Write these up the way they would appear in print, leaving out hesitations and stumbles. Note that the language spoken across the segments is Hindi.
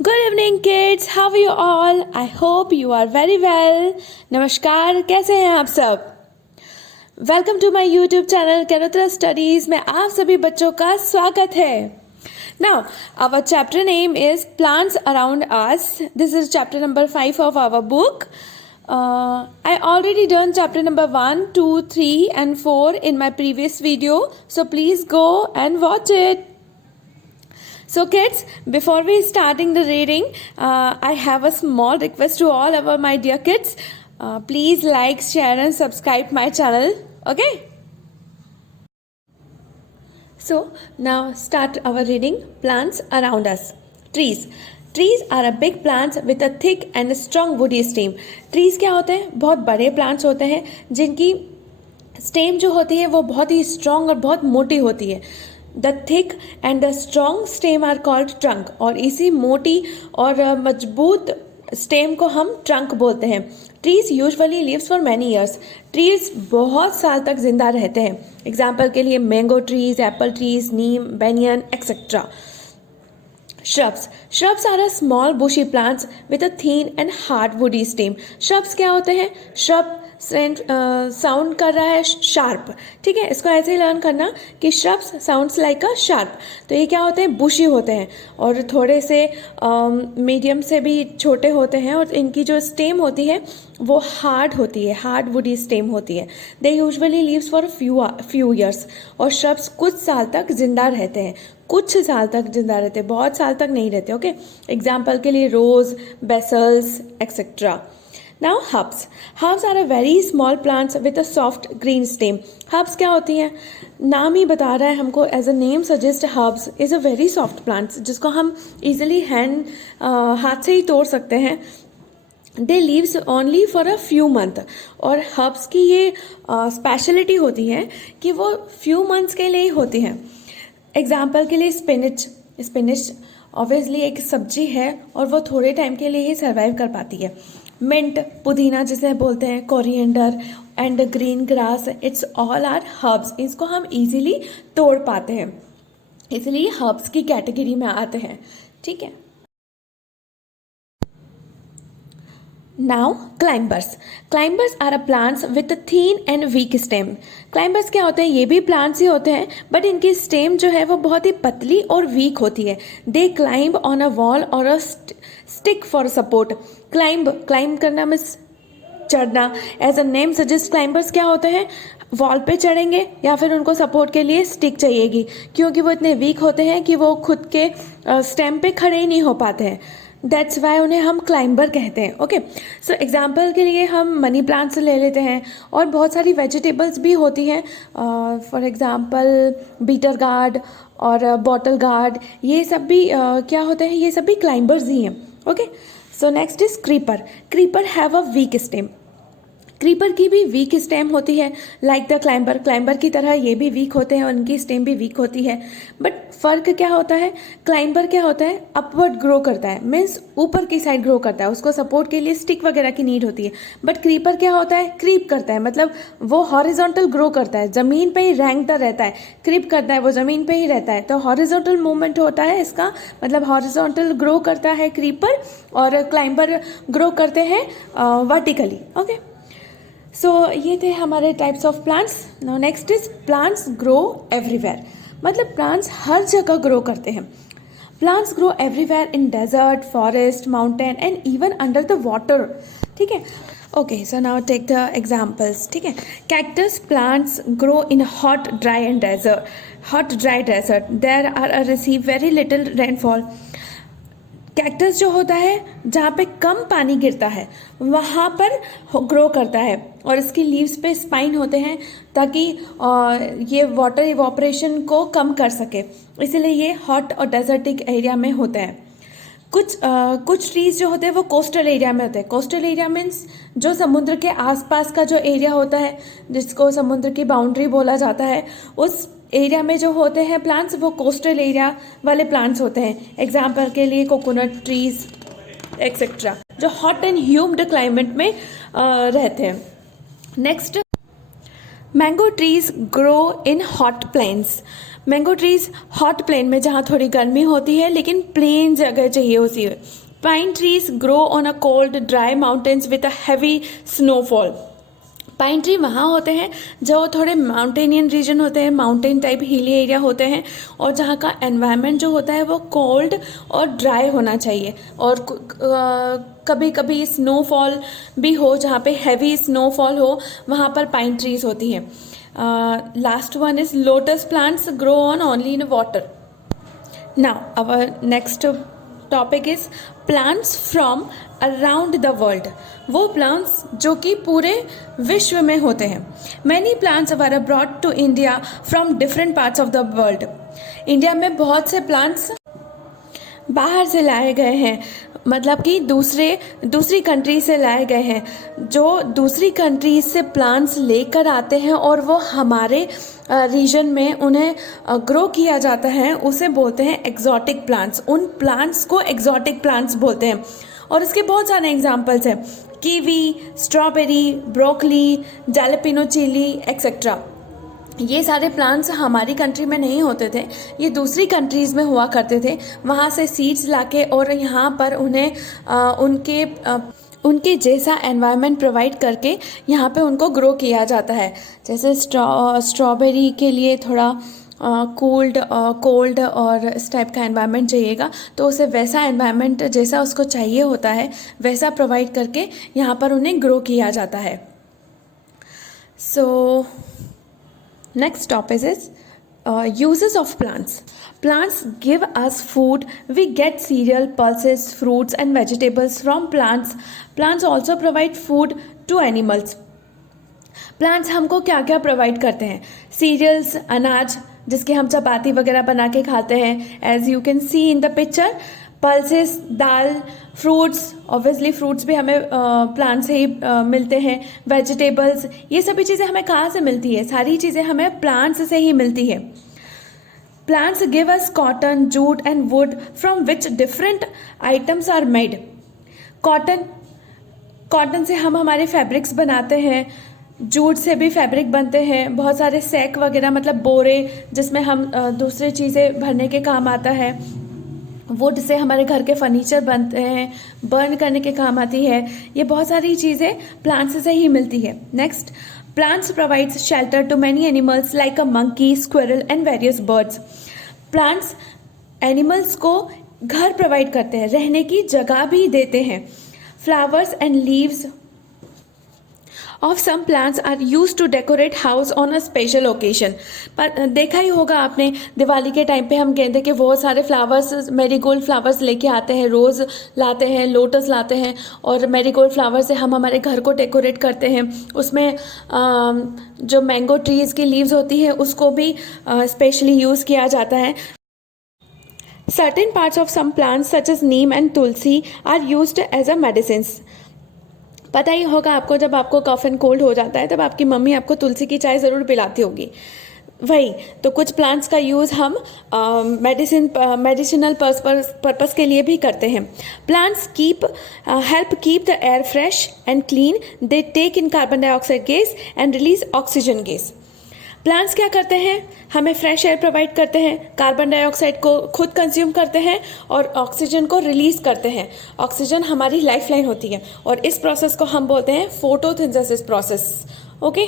Good evening kids, how are you all? I hope you are very well. नमस्कार, कैसे हैं आप सब? Welcome to my YouTube channel कैरोत्रा स्टडीज में आप सभी बच्चों का स्वागत है. Now, our chapter name is Plants Around Us. This is chapter number 5 of our book. I already done chapter number 1, 2, 3 and 4 in my previous video. So please go and watch it. So kids, before we starting the reading, I have a small request to all our my dear kids. Please like, share and subscribe my channel. Okay? So now start our reading. Plants around us. Trees. Trees are a big plants with a thick and strong woody stem. Trees क्या होते हैं? बहुत बड़े plants होते हैं जिनकी stem जो होती है वो बहुत ही strong और बहुत मोटी होती है. The thick and the strong stem are called trunk. और इसी मोटी और मजबूत स्टेम को हम ट्रंक बोलते हैं. Trees usually lives for many years. Trees बहुत साल तक जिंदा रहते हैं. एग्जाम्पल के लिए mango trees, apple trees, neem, banyan etcetera. Shrubs. Shrubs are a small bushy plants with a thin and hard woody stem. Shrubs क्या होते हैं? Shrub साउंड कर रहा है शार्प. ठीक है, इसको ऐसे ही लर्न करना कि shrubs sounds like a sharp. तो ये क्या होते हैं? बुशी होते हैं और थोड़े से मीडियम से भी छोटे होते हैं और इनकी जो स्टेम होती है वो हार्ड होती है, हार्ड वुडी स्टेम होती है. They usually leaves for few years. और shrubs कुछ साल तक जिंदा रहते हैं. कुछ साल तक जिंदा रहते हैं, बहुत साल तक नहीं रहते. ओके, एग्जाम्पल के लिए rose, basils etcetera. Now herbs. Herbs are a very small plants with a soft green stem. Herbs क्या होती हैं? नाम ही बता रहा है हमको. As a name suggest, herbs is a very soft plants जिसको हम इजीली हाथ से ही तोड़ सकते हैं. They leaves only for a few months. और हर्ब्स की ये स्पेशलिटी होती है कि वो फ्यू मंथ्स के लिए ही होती हैं. एग्जाम्पल के लिए स्पिनिच. स्पिनिच ऑब्वियसली एक सब्जी है और वो थोड़े टाइम के लिए ही सर्वाइव कर पाती है. मिंट, पुदीना जिसे बोलते हैं, coriander and green grass, its all are herbs. इसको हम इजीली तोड़ पाते हैं, इसलिए हर्ब्स की कैटेगरी में आते हैं. ठीक है. Now climbers. Climbers are a plants with a thin and weak stem. Climbers क्या होते हैं? ये भी प्लांट्स ही होते हैं बट इनकी स्टेम जो है वो बहुत ही पतली और वीक होती है. They climb on a wall और a stick for support. Climb करना मीन्स चढ़ना. As a name suggest, climbers क्या होते हैं? वॉल पे चढ़ेंगे या फिर उनको सपोर्ट के लिए स्टिक चाहिएगी क्योंकि वो इतने वीक होते हैं कि वो खुद के स्टेम पे खड़े ही नहीं हो पाते हैं. दैट्स वाई उन्हें हम क्लाइंबर कहते हैं. ओके, सो एग्जाम्पल के लिए हम मनी प्लांट्स ले लेते हैं और बहुत सारी वेजिटेबल्स भी होती हैं. फॉर एग्जाम्पल बीटर गार्ड और बॉटल गार्ड, ये सब भी क्या होते हैं? ये सब भी क्लाइंबर्स ही हैं. Okay, so next is creeper. Creeper have a week stem. Creeper की भी वीक स्टेम होती है लाइक द क्लाइंबर. क्लाइंबर की तरह ये भी वीक होते हैं और उनकी स्टेम भी वीक होती है. बट फर्क क्या होता है? क्लाइंबर क्या होता है? अपवर्ड ग्रो करता है, मीन्स ऊपर की साइड ग्रो करता है. उसको सपोर्ट के लिए स्टिक वगैरह की नीड होती है. बट क्रीपर क्या होता है? क्रीप करता है, मतलब वो हॉरिजॉन्टल ग्रो करता है, ज़मीन पे ही रैंकता रहता है. क्रीप करता है, वो ज़मीन पे ही रहता है. तो हॉरिजॉन्टल मूवमेंट होता है इसका, मतलब हॉरिजॉन्टल ग्रो करता है क्रीपर और क्लाइंबर ग्रो करते हैं वर्टिकली. ओके, सो ये थे हमारे types of plants. Now next is plants grow everywhere. मतलब प्लांट्स हर जगह ग्रो करते हैं. Plants grow everywhere in desert, forest, mountain and even under the water. ठीक है. Okay, so now take the examples. ठीक है. Cactus plants grow in hot dry and desert. Hot dry desert there are receive very little rainfall. Cactus जो होता है जहाँ पे कम पानी गिरता है वहाँ पर ग्रो करता है और इसकी लीव्स पे स्पाइन होते हैं ताकि ये वाटर इवोपरेशन को कम कर सके. इसीलिए ये हॉट और डेजर्टिक एरिया में होते हैं. कुछ ट्रीज जो होते हैं वो कोस्टल एरिया में होते हैं. कोस्टल एरिया मीन्स जो समुद्र के आसपास का जो एरिया होता है जिसको समुद्र की बाउंड्री बोला जाता है, उस एरिया में जो होते हैं प्लांट्स वो कोस्टल एरिया वाले प्लांट्स होते हैं. एग्जाम्पल के लिए कोकोनट ट्रीज एक्सेट्रा जो हॉट एंड ह्यूमिड क्लाइमेट में रहते हैं. Next mango trees grow in hot plains. Mango trees hot plain में जहाँ थोड़ी गर्मी होती है लेकिन प्लेन जगह चाहिए होती है। Pine trees grow on a cold dry mountains with a heavy snowfall. Pine tree वहाँ होते हैं जो थोड़े माउंटेनियन रीजन होते हैं, माउंटेन टाइप हिली एरिया होते हैं, और जहाँ का एनवायरनमेंट जो होता है वो कोल्ड और ड्राई होना चाहिए, और कभी कभी स्नोफॉल भी हो, जहाँ पे हैवी स्नोफॉल हो वहाँ पर पाइन ट्रीज होती हैं। Last one is lotus plants grow on only in water. Now, our next topic is plants from around the world। वो plants जो कि पूरे विश्व में होते हैं। Many plants were brought to India from different parts of the world। India में बहुत से plants बाहर से लाए गए हैं, मतलब कि दूसरी कंट्री से लाए गए हैं। जो दूसरी कंट्री से प्लांट्स लेकर आते हैं और वो हमारे रीजन में उन्हें ग्रो किया जाता है, उसे बोलते हैं एक्जॉटिक प्लांट्स। उन प्लांट्स को एक्जॉटिक प्लांट्स बोलते हैं। और इसके बहुत सारे एग्जांपल्स हैं, kiwi, strawberry, broccoli, jalapeno chilli etcetera. ये सारे प्लांट्स हमारी कंट्री में नहीं होते थे, ये दूसरी कंट्रीज़ में हुआ करते थे। वहाँ से सीड्स लाके और यहाँ पर उन्हें उनके जैसा एनवायरनमेंट प्रोवाइड करके यहाँ पे उनको ग्रो किया जाता है। जैसे स्ट्रॉबेरी के लिए थोड़ा कोल्ड और इस टाइप का एनवायरनमेंट चाहिएगा, तो उसे वैसा एनवायरनमेंट जैसा उसको चाहिए होता है वैसा प्रोवाइड करके यहाँ पर उन्हें ग्रो किया जाता है। सो next topic is uses of plants। Plants give us food। We get cereal, pulses, fruits and vegetables from plants। Plants also provide food to animals। Plants हमको क्या क्या प्रोवाइड करते हैं? सीरियल्स, अनाज जिसके हम चपाती वगैरह बना के खाते हैं, as you can see in the picture. Pulses, dal, fruits, obviously fruits भी हमें प्लांट से ही मिलते हैं। वेजिटेबल्स, ये सभी चीज़ें हमें कहाँ से मिलती है? सारी चीज़ें हमें प्लांट्स से ही मिलती है। Plants give us cotton, jute and wood from which different items are made. Cotton से हम हमारे फैब्रिक्स बनाते हैं, जूट से भी फैब्रिक बनते हैं, बहुत सारे सैक वगैरह मतलब बोरे जिसमें हम दूसरी चीज़ें भरने के काम आता है। वुड से हमारे घर के फर्नीचर बनते हैं, बर्न करने के काम आती है। ये बहुत सारी चीज़ें प्लांट्स से ही मिलती है। Next, plants provides shelter to many animals like a monkey, squirrel and various birds. Plants animals को घर प्रोवाइड करते हैं, रहने की जगह भी देते हैं। Flowers and leaves of some plants are use to decorate house on a special occasion. पर देखा ही होगा आपने, दिवाली के टाइम पे हम गेंदे के बहुत सारे फ्लावर्स, मैरीगोल्ड फ्लावर्स लेके आते हैं, रोज़ लाते हैं, लोटस लाते हैं, और मैरीगोल्ड फ्लावर से हम हमारे घर को डेकोरेट करते हैं। उसमें जो मैंगो ट्रीज़ की लीव्स होती है उसको भी स्पेशली यूज़ किया जाता है। Certain parts of some plants such as neem and tulsi are used as a medicines। पता ही होगा आपको, जब आपको कफ एंड कोल्ड हो जाता है तब आपकी मम्मी आपको तुलसी की चाय ज़रूर पिलाती होगी। वही तो कुछ प्लांट्स का यूज़ हम मेडिसिनल पर्पस के लिए भी करते हैं। Plants help keep the air fresh and clean. They take in carbon dioxide gas and release oxygen gas. Plants क्या करते हैं? हमें फ्रेश एयर प्रोवाइड करते हैं, कार्बन डाइऑक्साइड को खुद कंज्यूम करते हैं और ऑक्सीजन को रिलीज करते हैं। ऑक्सीजन हमारी लाइफलाइन होती है और इस प्रोसेस को हम बोलते हैं photosynthesis process. Okay,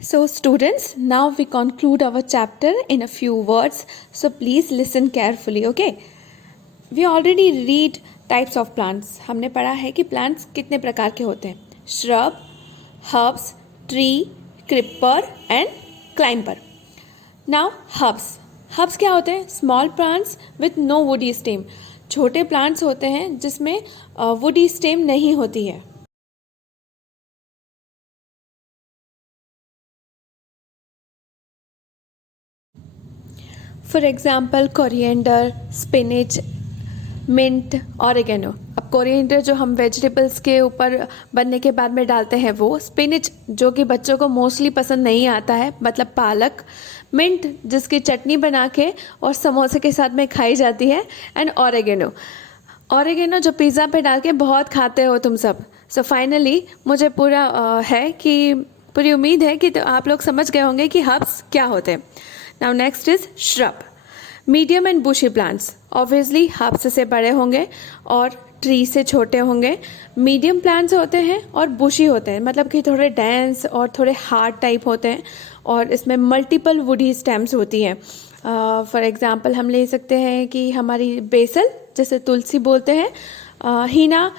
so students, now we conclude our chapter in a few words, so please listen carefully. Okay, we already read types of plants. हमने पढ़ा है कि प्लांट्स कितने प्रकार के होते हैं: shrub, herbs, tree, creeper and climber. Now herbs क्या होते हैं? Small plants with no woody stem. छोटे प्लांट्स होते हैं जिसमें वुडी स्टेम नहीं होती है। For example coriander, spinach, mint, oregano. अब कोरिएंडर जो हम वेजिटेबल्स के ऊपर बनने के बाद में डालते हैं वो, स्पिनिच जो कि बच्चों को मोस्टली पसंद नहीं आता है, मतलब पालक, मिंट जिसकी चटनी बना के और समोसे के साथ में खाई जाती है, एंड ऑरिगेनो जो पिज़्ज़ा पे डाल के बहुत खाते हो तुम सब। सो फाइनली मुझे पूरी उम्मीद है कि तो आप लोग समझ गए होंगे कि हर्ब्स क्या होते हैं. Now next is shrub. Medium and bushy plants. Obviously herbs से बड़े होंगे और ट्री से छोटे होंगे. मीडियम प्लांट्स होते हैं और बुशी होते हैं, मतलब कि थोड़े डेंस और थोड़े हार्ड टाइप होते हैं और इसमें मल्टीपल वुडी स्टेम्स होती हैं. फॉर एग्जांपल हम ले सकते हैं कि हमारी बेसल, जैसे तुलसी बोलते हैं, हीना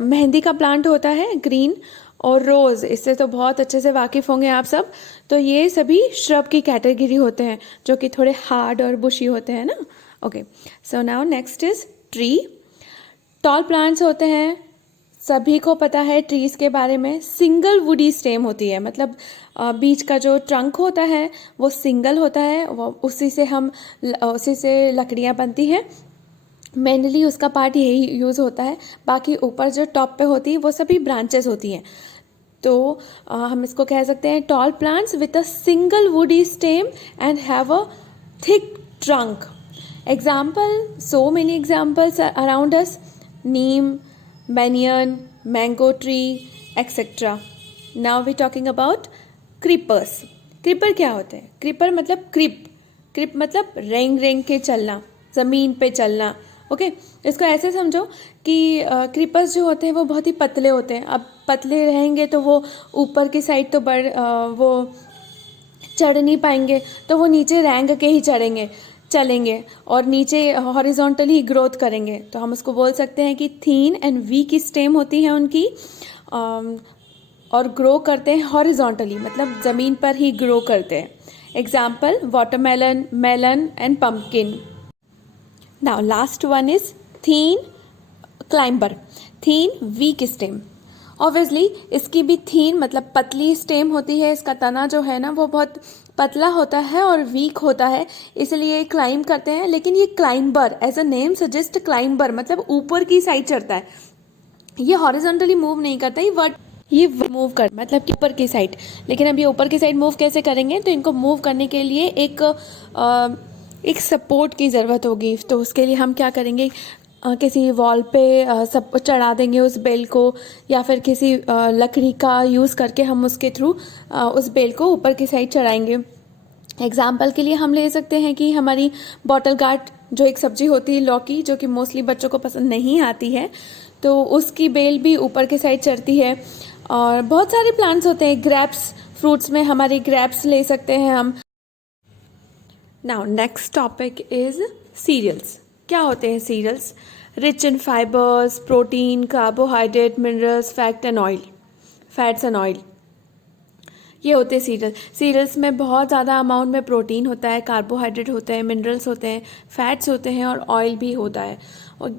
मेहंदी का प्लांट होता है ग्रीन, और रोज़, इससे तो बहुत अच्छे से वाकिफ़ होंगे आप सब. तो ये सभी श्रब की कैटेगरी होते हैं जो कि थोड़े हार्ड और बुशी होते हैं ना. Okay, so now next is tree. Tall plants होते हैं, सभी को पता है ट्रीज़ के बारे में. सिंगल वुडी स्टेम होती है, मतलब बीच का जो ट्रंक होता है वो सिंगल होता है, वो उसी से लकड़ियाँ बनती हैं. मेनली उसका पार्ट यही यूज़ होता है. बाकी ऊपर जो टॉप पे होती है वो सभी ब्रांचेस होती हैं. तो हम इसको कह सकते हैं tall plants with a single woody stem and have a thick trunk. Example, so many examples around us. Neem, banyan, mango tree, etc. Now we talking about creepers. Creeper क्या होते हैं? क्रीपर मतलब क्रीप मतलब रेंग रेंग के चलना, ज़मीन पे चलना. ओके, इसको ऐसे समझो कि क्रीपर्स जो होते हैं वो बहुत ही पतले होते हैं. अब पतले रहेंगे तो वो ऊपर की साइड तो वो चढ़ नहीं पाएंगे, तो वो नीचे रेंग के ही चलेंगे और नीचे हॉरिजॉन्टली ग्रोथ करेंगे. तो हम उसको बोल सकते हैं कि थीन एंड वीक स्टेम होती है उनकी, और ग्रो करते हैं हॉरिजॉन्टली, मतलब ज़मीन पर ही ग्रो करते हैं. Example, watermelon, melon and pumpkin. Now last one is thin climber. Thin weak stem. Obviously इसकी भी थीन मतलब पतली स्टेम होती है. इसका तना जो है ना वो बहुत पतला होता है और वीक होता है, इसलिए क्लाइंब करते हैं. लेकिन ये climber, as a name suggest, climber मतलब ऊपर की साइड चढ़ता है. ये हॉरिजॉन्टली मूव नहीं करता, ये मूव कर मतलब कि ऊपर की साइड. लेकिन अब ये ऊपर की साइड मूव कैसे करेंगे? तो इनको मूव करने के लिए एक सपोर्ट की ज़रूरत होगी. तो उसके लिए हम क्या करेंगे? किसी वॉल पे सब चढ़ा देंगे उस बेल को, या फिर किसी लकड़ी का यूज़ करके हम उसके थ्रू उस बेल को ऊपर की साइड चढ़ाएंगे. एग्जाम्पल के लिए हम ले सकते हैं कि हमारी बॉटल गार्ड जो एक सब्जी होती है, लौकी, जो कि मोस्टली बच्चों को पसंद नहीं आती है, तो उसकी बेल भी ऊपर की साइड चढ़ती है. और बहुत सारे प्लांट्स होते हैं. ग्रेप्स, फ्रूट्स में हमारी ग्रेप्स ले सकते हैं हम. Now next topic is cereals. क्या होते हैं cereals? Rich in fibres, protein, carbohydrate, minerals, fats and oil. ये होते हैं सीरियल. सीरियल्स में बहुत ज़्यादा अमाउंट में प्रोटीन होता है, कार्बोहाइड्रेट होते हैं, मिनरल्स होते हैं, फैट्स होते हैं और ऑयल भी होता है. और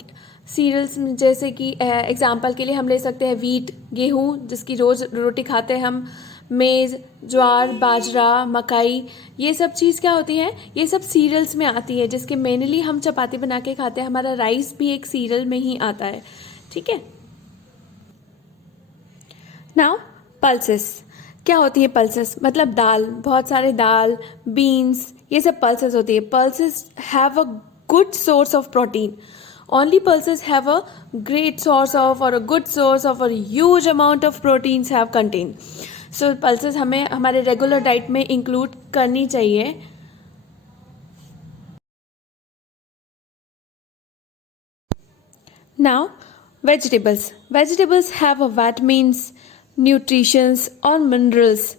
सीरियल्स में जैसे कि एग्जांपल के लिए हम ले सकते हैं वीट, गेहूँ जिसकी रोज़ रोटी खाते हैं हम, मेज़, ज्वार, बाजरा, मकई. ये सब चीज़ क्या होती है? ये सब सीरियल्स में आती है, जिसके मेनली हम चपाती बना के खाते हैं. हमारा राइस भी एक सीरियल में ही आता है. ठीक है. Now pulses. क्या होती है पल्सेस? मतलब दाल, बहुत सारे दाल, बीन्स, ये सब पल्सेस होती है. Pulses have a good source of protein. Only pulses have a great source of or a good source of a huge amount of proteins have contained. So pulses हमें हमारे रेगुलर डाइट में इंक्लूड करनी चाहिए. Now vegetables. Vegetables have a vitamins, nutritions और minerals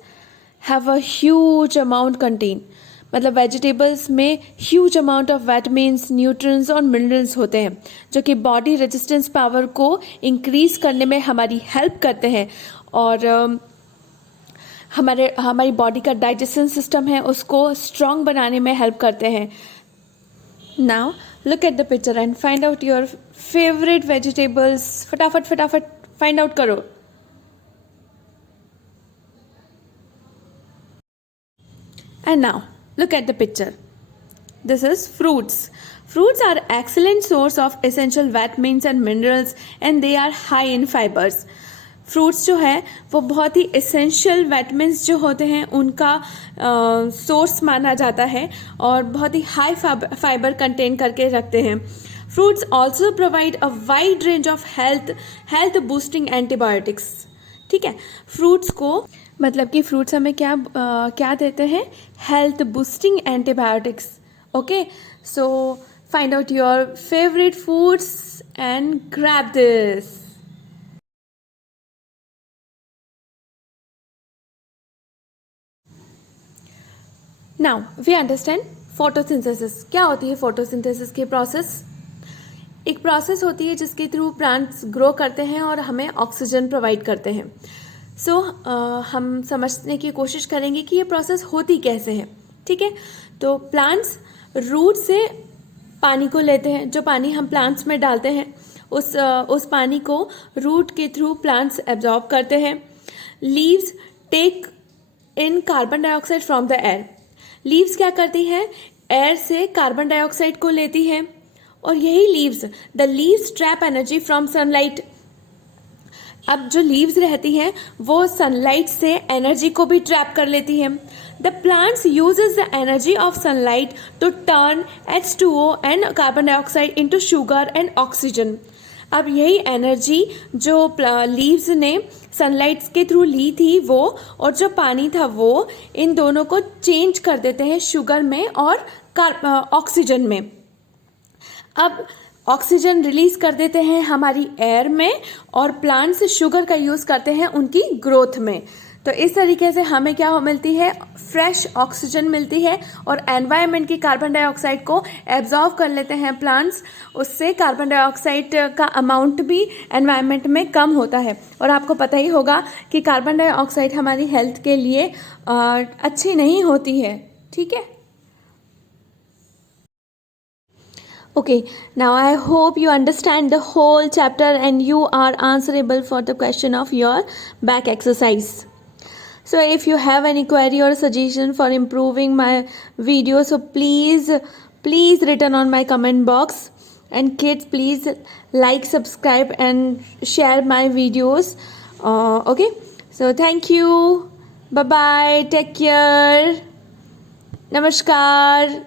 have a huge amount contained. मतलब वेजिटेबल्स में huge amount of vitamins, nutrients और मिनरल्स होते हैं जो कि बॉडी रेजिस्टेंस पावर को इंक्रीज करने में हमारी हेल्प करते हैं और हमारी बॉडी का डाइजेशन सिस्टम है उसको स्ट्रॉन्ग बनाने में हेल्प करते हैं. Now look at the picture and find out your favourite vegetables. फटाफट फाइंड आउट करो. And now look at the picture. This is fruits. Fruits are excellent source of essential vitamins and minerals and they are high in fibers. Fruits जो है वो बहुत ही एसेंशियल विटामिन्स जो होते हैं उनका सोर्स माना जाता है और बहुत ही हाई फाइबर कंटेन करके रखते हैं. Fruits also provide a wide range of health boosting antibiotics. ठीक है, फ्रूट्स को मतलब कि फ्रूट्स हमें क्या देते हैं? Health boosting antibiotics. Okay, so find out your favourite foods and grab this. Now we understand photosynthesis. क्या होती है फोटोसिंथेसिस की प्रोसेस? एक प्रोसेस होती है जिसके थ्रू प्लांट्स ग्रो करते हैं और हमें ऑक्सीजन प्रोवाइड करते हैं. सो हम समझने की कोशिश करेंगे कि ये प्रोसेस होती कैसे है. ठीक है, तो प्लांट्स रूट से पानी को लेते हैं. जो पानी हम प्लांट्स में डालते हैं उस पानी को रूट के थ्रू प्लांट्स एब्जॉर्ब करते हैं. Leaves take in carbon dioxide from the air. Leaves क्या करती हैं? एयर से कार्बन डाइऑक्साइड को लेती हैं और यही the leaves trap energy from sunlight. अब जो लीव्स रहती हैं वो सनलाइट से एनर्जी को भी ट्रैप कर लेती हैं. The plants uses the energy of sunlight to turn H2O and carbon dioxide into sugar and oxygen. अब यही एनर्जी जो लीव्स ने सनलाइट के थ्रू ली थी वो और जो पानी था वो इन दोनों को चेंज कर देते हैं शुगर में और ऑक्सीजन में. अब ऑक्सीजन रिलीज कर देते हैं हमारी एयर में और प्लांट्स शुगर का यूज़ करते हैं उनकी ग्रोथ में. तो इस तरीके से हमें क्या मिलती है? फ्रेश ऑक्सीजन मिलती है और एनवायरनमेंट की कार्बन डाइऑक्साइड को एब्जॉर्व कर लेते हैं प्लांट्स. उससे कार्बन डाइऑक्साइड का अमाउंट भी एनवायरनमेंट में कम होता है. और आपको पता ही होगा कि कार्बन डाइऑक्साइड हमारी हेल्थ के लिए अच्छी नहीं होती है. ठीक है. Okay, now I hope you understand the whole chapter and you are answerable for the question of your back exercise. So if you have any query or suggestion for improving my video, so please written on my comment box. And kids, please like, subscribe and share my videos. Okay, so thank you. Bye bye. Take care. Namaskar.